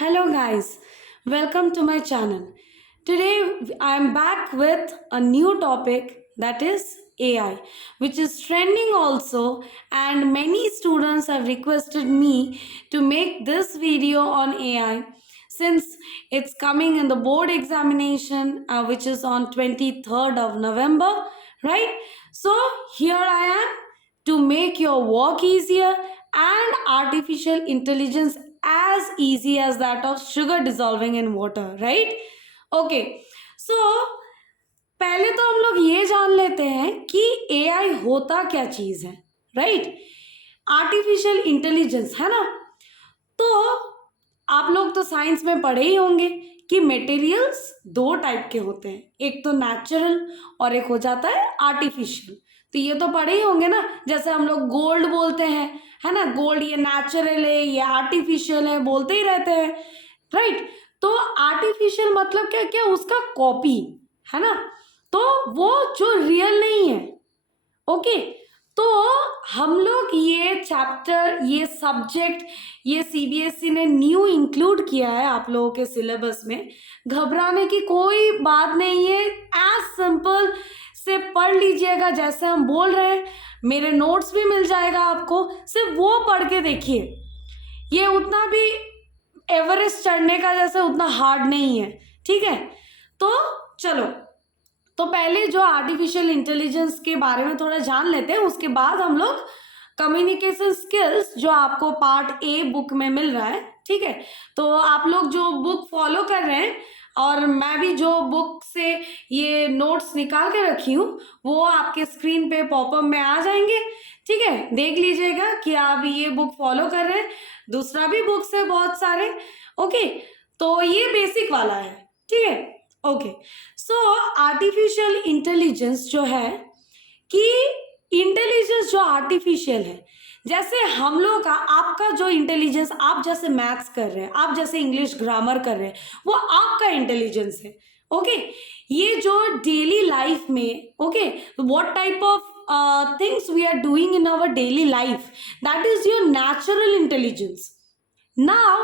Hello, guys. Welcome to my channel. Today, I am back with a new topic that is AI, which is trending also. And many students have requested me to make this video on AI since it's coming in the board examination, which is on 23rd of November, right? So, here I am to make your work easier and artificial intelligence as easy as that of sugar dissolving in water, right? Okay, so पहले तो हम लोग ये जान लेते हैं कि AI होता क्या चीज है, राइट? आर्टिफिशियल इंटेलिजेंस है ना। तो आप लोग तो साइंस में पढ़े ही होंगे कि मटेरियल्स दो टाइप के होते हैं, एक तो नेचुरल और एक हो जाता है आर्टिफिशियल। तो ये तो पढ़े ही होंगे ना, जैसे हम लोग गोल्ड बोलते हैं, है ना, गोल्ड ये नेचुरल है, ये आर्टिफिशियल है, बोलते ही रहते हैं, राइट? तो आर्टिफिशियल मतलब क्या क्या, उसका कॉपी, है ना, तो वो जो रियल नहीं है। ओके, तो हम लोग ये चैप्टर, ये सब्जेक्ट, ये सीबीएसई ने न्यू इंक्लूड किया है आप लोगों के सिलेबस में। घबराने की कोई बात नहीं है, एज सिंपल से पढ़ लीजिएगा जैसे हम बोल रहे हैं। मेरे नोट्स भी मिल जाएगा आपको, सिर्फ वो पढ़ के देखिए। ये उतना भी एवरेस्ट चढ़ने का जैसे उतना हार्ड नहीं है, ठीक है? तो चलो, तो पहले जो आर्टिफिशियल इंटेलिजेंस के बारे में थोड़ा जान लेते हैं, उसके बाद हम लोग कम्युनिकेशन स्किल्स जो आपको पार्ट ए बुक में मिल रहा है, ठीक है? तो आप लोग जो बुक फॉलो कर रहे हैं और मैं भी जो बुक से ये नोट्स निकाल के रखी हूँ वो आपके स्क्रीन पे पॉपअप में आ जाएंगे, ठीक है? देख लीजिएगा कि आप ये बुक फॉलो कर रहे हैं। दूसरा भी बुक्स है बहुत सारे, ओके? तो ये बेसिक वाला है, ठीक है? ओके, सो आर्टिफिशियल इंटेलिजेंस जो है कि इंटेलिजेंस जो आर्टिफिशियल है, जैसे हम लोग का, आपका जो इंटेलिजेंस, आप जैसे मैथ्स कर रहे हैं, आप जैसे इंग्लिश ग्रामर कर रहे हैं, वो आपका इंटेलिजेंस है। ओके, ये जो डेली लाइफ में, okay, what type of things we are doing in our daily life, that is your natural intelligence. Now,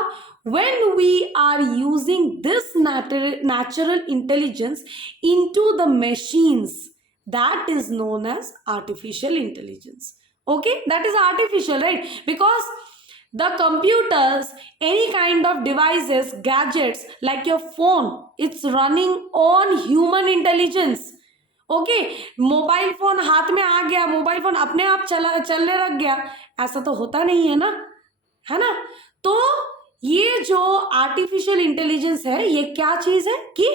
when we are using this natural intelligence into the machines, that is known as artificial intelligence. Okay, that is artificial, right? Because the computers, any kind of devices, gadgets like your phone, it's running on human intelligence. Okay, mobile phone हाथ में आ गया, mobile phone अपने आप चलने लग गया, ऐसा तो होता नहीं है ना, है ना? तो ये जो आर्टिफिशियल इंटेलिजेंस है, ये क्या चीज है कि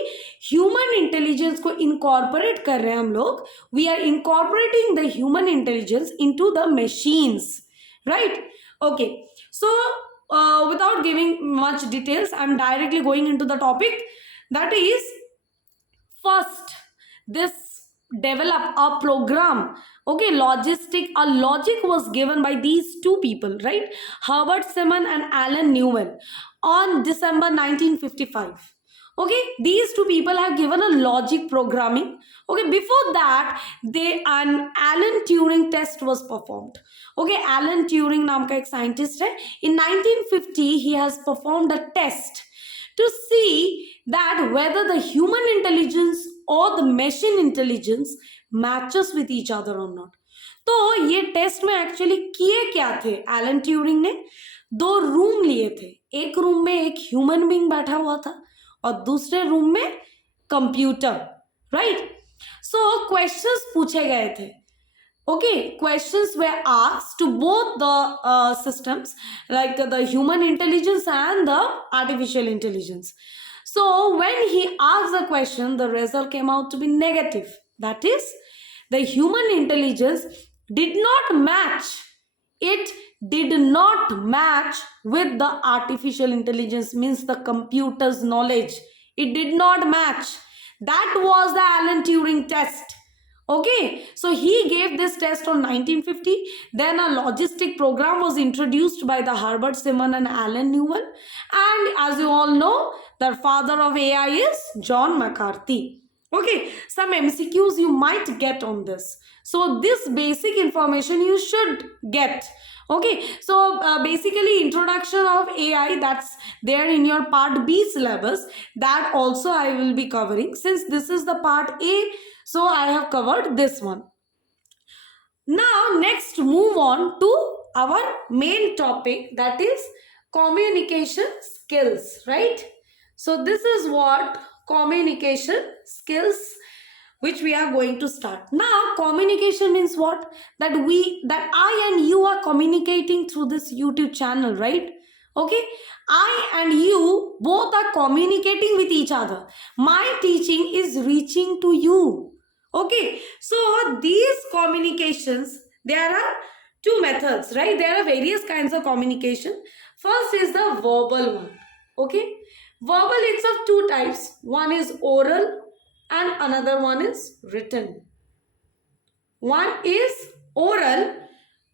ह्यूमन इंटेलिजेंस को इनकॉर्पोरेट कर रहे हैं हम लोग। We are incorporating the human intelligence into the machines, right? Okay, so without giving much details, I'm directly going into the topic. That is, first, this develop a program. Okay, a logic was given by these two people, right? Herbert Simon and Alan Newman on December 1955. Okay, these two people have given a logic programming. Okay, before that, an Alan Turing test was performed. Okay, Alan Turing नाम का एक scientist है. In 1950 he has performed a test to see that whether the human intelligence or the machine intelligence matches with each other or not. तो ये test में actually किए क्या थे एलन ट्यूरिंग ने? दो रूम लिए थे, एक रूम में एक ह्यूमन बीइंग बैठा हुआ था और दूसरे रूम में कंप्यूटर, राइट? सो क्वेश्चंस पूछे गए थे. Okay, questions were asked to both the systems, like the human intelligence and the artificial intelligence. So when he asked the question, the result came out to be negative. That is, the human intelligence did not match. It did not match with the artificial intelligence, means the computer's knowledge. It did not match. That was the Alan Turing test. Okay, so he gave this test on 1950. Then a logistic program was introduced by the Herbert Simon and Alan Newman. And as you all know, the father of AI is John McCarthy. Okay, some MCQs you might get on this. So this basic information you should get. Okay, so basically introduction of AI, that's there in your part B syllabus. That also I will be covering. Since this is the part A, so I have covered this one. Now next move on to our main topic, that is communication skills, right? So this is what communication skills which we are going to start. Now communication means what? That I and you are communicating through this YouTube channel, right? Okay, I and you both are communicating with each other. My teaching is reaching to you. Okay, so these communications, there are two methods, right? There are various kinds of communication. First is the verbal one. Okay, verbal is of two types. One is oral and another one is written. One is oral,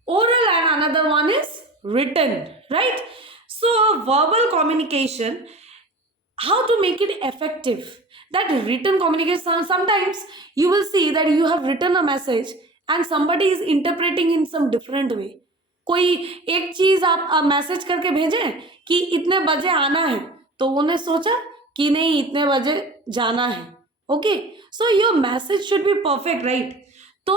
and another one is written, right? So verbal communication, how to make it effective? That written communication, sometimes you will see that you have written a message and somebody is interpreting in some different way. कोई एक चीज आप message करके भेजें कि इतने बजे आना है, तो उन्हें सोचा कि नहीं इतने बजे जाना है. Okay, so your message should be perfect, right? तो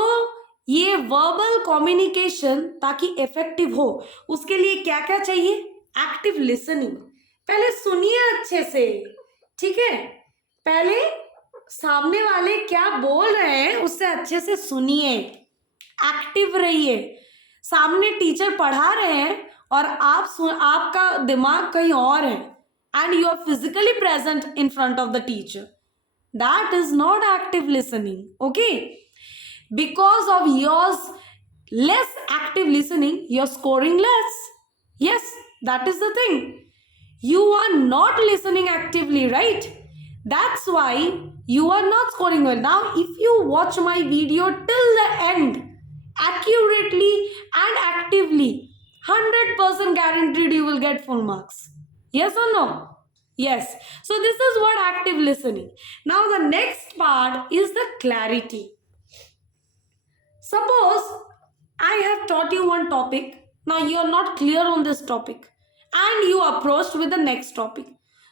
ये वर्बल कम्युनिकेशन ताकि इफेक्टिव हो, उसके लिए क्या क्या चाहिए? Active listening. पहले सुनिए अच्छे से, ठीक है? पहले सामने वाले क्या बोल रहे हैं उससे अच्छे से सुनिए, एक्टिव रहिए. सामने टीचर पढ़ा रहे हैं और आपका दिमाग कहीं और है, and you are physically present in front of the teacher. That is not active listening. Okay, because of yours less active listening, you're scoring less. Yes, that is the thing. You are not listening actively, right? That's why you are not scoring well. Now if you watch my video till the end accurately and actively, 100% guaranteed you will get full marks. Yes or no? Yes. So this is what active listening. Now the next part is the clarity. Suppose I have taught you one topic, now you are not clear on this topic and you approached with the next topic.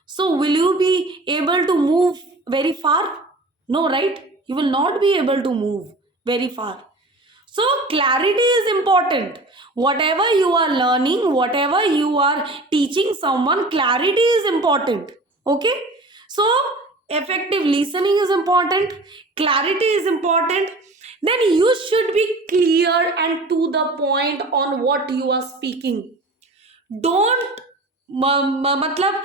So will you be able to move very far? No, right? You will not be able to move very far. So clarity is important. Whatever you are learning, whatever you are teaching someone, clarity is important. Okay? So effective listening is important, clarity is important. Then you should be clear and to the point on what you are speaking. Don't मतलब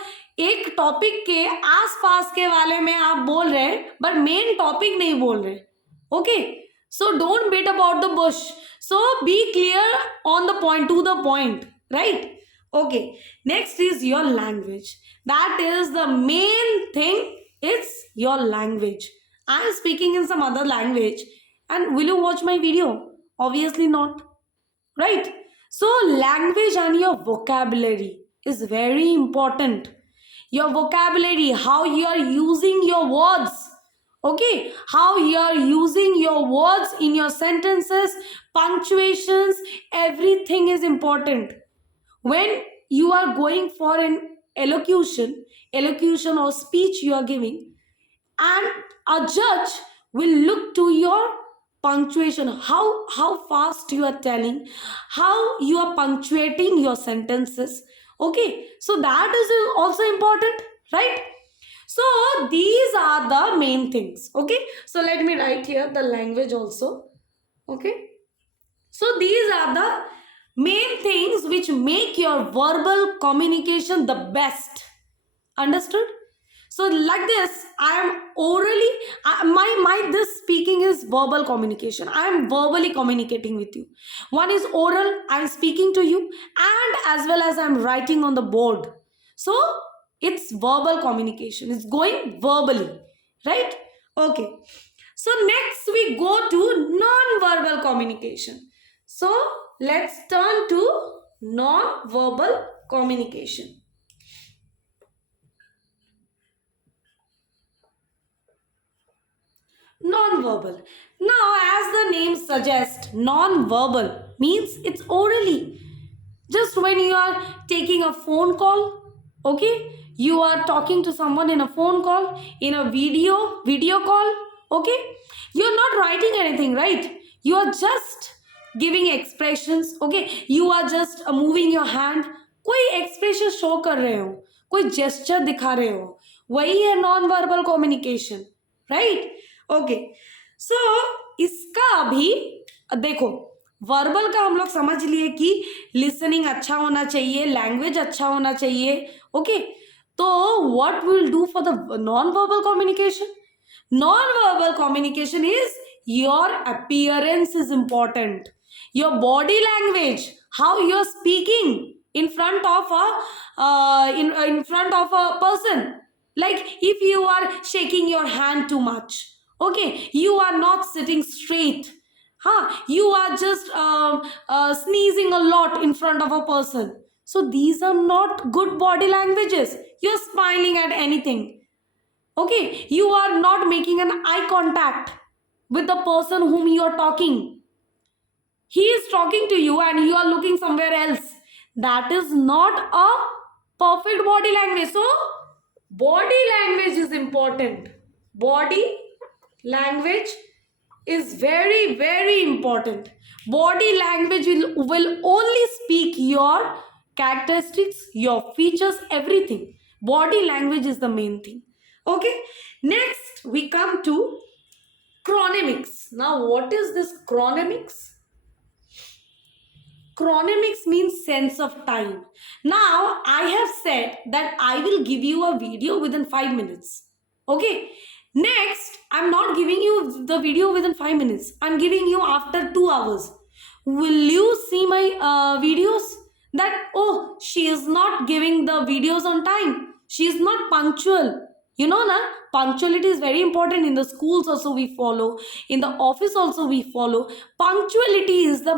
एक topic के आसपास के वाले में आप बोल रहे हैं बट मेन टॉपिक नहीं बोल रहे. Okay, so don't beat about the bush. So be clear on the point, to the point, right? Okay, next is your language. That is the main thing. It's your language. I am speaking in some other language. And will you watch my video? Obviously not, right? So language and your vocabulary is very important. Your vocabulary, how you are using your words. Okay, how you are using your words in your sentences, punctuations, everything is important. When you are going for an elocution or speech you are giving, and a judge will look to your punctuation, how fast you are telling, how you are punctuating your sentences. Okay, so that is also important, right? So these are the main things. Okay, so let me write here the language also. Okay, so these are the main things which make your verbal communication the best. Understood? So like this, I am orally, this speaking is verbal communication. I am verbally communicating with you. One is oral, I am speaking to you, and as well as I am writing on the board. So it's verbal communication. It's going verbally, right? Okay. So next we go to non-verbal communication. So let's turn to non-verbal communication. Non-verbal. Now, as the name suggests, non-verbal means it's orally. Just when you are taking a phone call, okay, you are talking to someone in a phone call, in a video call, okay, you're not writing anything, right? You are just giving expressions, okay, you are just moving your hand, कोई expression show कर रहे हो, कोई gesture दिखा रहे हो, वही है non verbal communication, right? Okay, so इसका अभी देखो, वर्बल का हम लोग समझ लिए कि लिसनिंग अच्छा होना चाहिए, लैंग्वेज अच्छा होना चाहिए, ओके। तो what will do for the non verbal communication? Non verbal communication is your appearance is important, your body language, how you are speaking in front of a in front of a person, like if you are shaking your hand too much, okay, you are not sitting straight, you are just sneezing a lot in front of a person, so these are not good body languages. You're smiling at anything, okay, you are not making an eye contact with the person whom you are talking. He is talking to you and you are looking somewhere else. That is not a perfect body language. So body language is important. Body language is very, very important. Body language will only speak your characteristics, your features, everything. Body language is the main thing. Okay, next we come to chronemics. Now what is this chronemics? Chronemics means sense of time. Now I have said that I will give you a video within 5 minutes, okay. Next, I'm not giving you the video within 5 minutes, I'm giving you after 2 hours. Will you see my videos that, oh, she is not giving the videos on time, she is not punctual? You know na, punctuality is very important. In the schools also we follow, in the office also we follow. Punctuality is the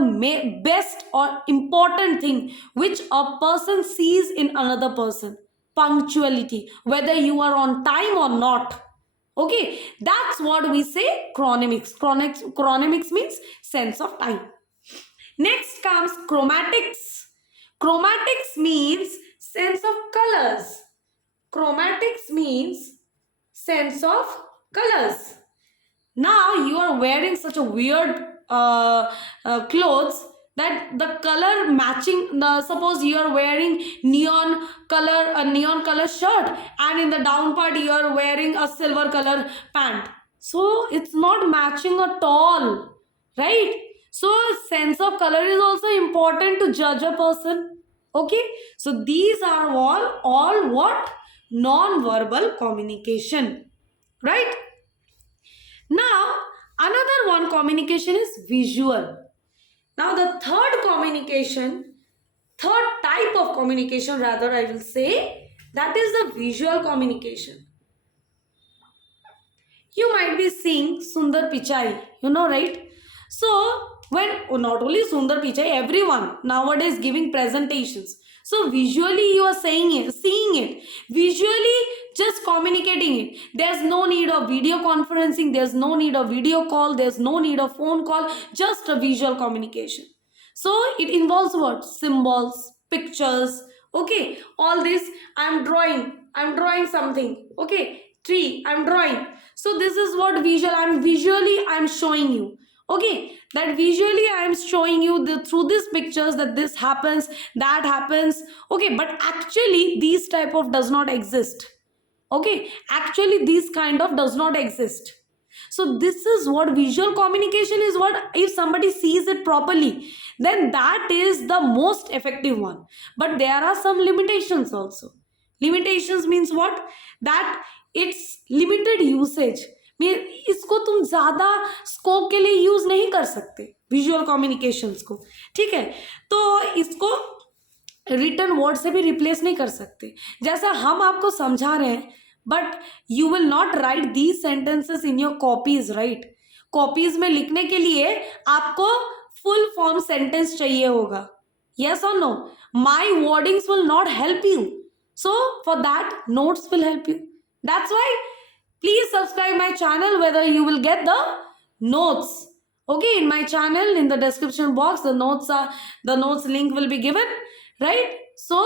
best or important thing which a person sees in another person. Punctuality, whether you are on time or not, okay, that's what we say chronemics. Chronemics means sense of time. Next comes chromatics. Chromatics means sense of colors. Chromatics means sense of colors. Now you are wearing such a weird clothes that the color matching, suppose you are wearing a neon color shirt and in the down part you are wearing a silver color pant, so it's not matching at all, right? So sense of color is also important to judge a person, okay. So these are all what? Non-verbal communication, right? Now another one communication is visual. Now the third type of communication rather, I will say, that is the visual communication. You might be seeing Sundar Pichai, you know, right? So when not only Sundar Pichai, everyone nowadays giving presentations, so visually you are seeing it, visually just communicating it. There's no need of video conferencing, there's no need of video call, there's no need of phone call, just a visual communication. So it involves what? Symbols, pictures, okay, all this. I'm drawing something, okay, tree, I'm drawing. So this is what visual, I'm showing you, okay, that visually I am showing you through these pictures that this happens, that happens, okay. But actually these type of does not exist, okay, actually these kind of does not exist. So this is what visual communication is. What if somebody sees it properly, then that is the most effective one. But there are some limitations also. Limitations means what? That it's limited usage, इसको तुम ज्यादा scope के लिए use नहीं कर सकते visual communications को, ठीक है। तो इसको रिटन वर्ड से भी रिप्लेस नहीं कर सकते, जैसा हम आपको समझा रहे हैं, but you will not right these sentences in your copies, right? Copies में लिखने के लिए आपको फुल फॉर्म सेंटेंस चाहिए होगा, yes or no? My wordings will not help you, so for that notes will help you. That's why Please subscribe my channel whether you will get the notes. Okay, in my channel, in the description box, the notes link will be given, right? So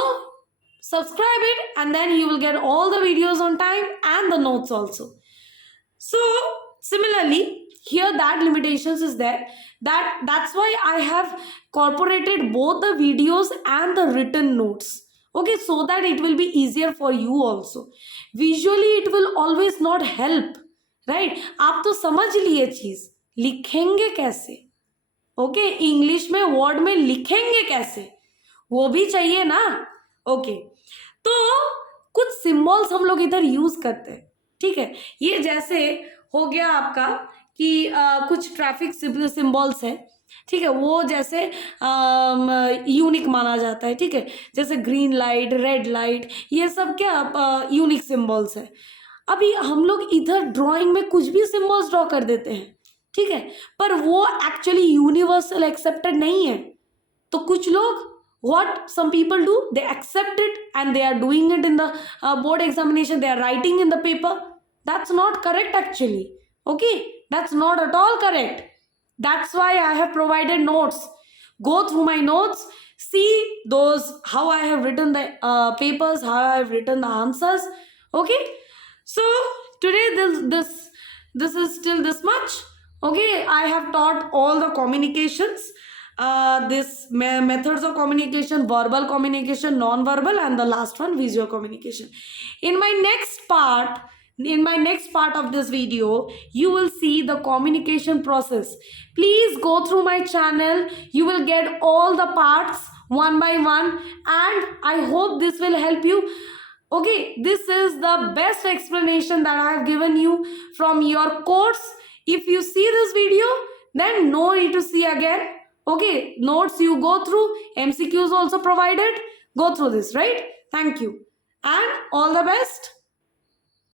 subscribe it, and then you will get all the videos on time and the notes also. So similarly, here that limitations is there. That's why I have incorporated both the videos and the written notes. Okay, so that it will be easier for you also. Visually it will always not help, right? आप तो समझ लिए चीज, लिखेंगे कैसे? Okay, English में word में लिखेंगे कैसे, वो भी चाहिए ना. ओके, तो कुछ सिंबल्स हम लोग इधर यूज करते हैं. ठीक है, ये जैसे हो गया आपका कि कुछ ट्रैफिक सिंबल्स है. ठीक है, वो जैसे यूनिक माना जाता है. ठीक है, जैसे ग्रीन लाइट, रेड लाइट, ये सब क्या यूनिक सिंबल्स है. अभी हम लोग इधर ड्राइंग में कुछ भी सिंबल्स ड्रॉ कर देते हैं. ठीक है, पर वो एक्चुअली यूनिवर्सल एक्सेप्टेड नहीं है. तो कुछ लोग what some people do, they accept it and they are doing it in the board examination, they are writing in the paper. That's not correct actually. Okay, that's not at all correct. That's why I have provided notes. Go through my notes, see those, how I have written the papers, how I have written the answers. Okay, so today this is still this much. Okay, I have taught all the communications, this methods of communication: verbal communication, non-verbal, and the last one, visual communication. In my next part of this video, you will see the communication process. Please go through my channel, you will get all the parts one by one, and I hope this will help you. Okay, this is the best explanation that I have given you from your course. If you see this video, then no need to see again. Okay, notes you go through, MCQs also provided, go through this, right? Thank you and all the best.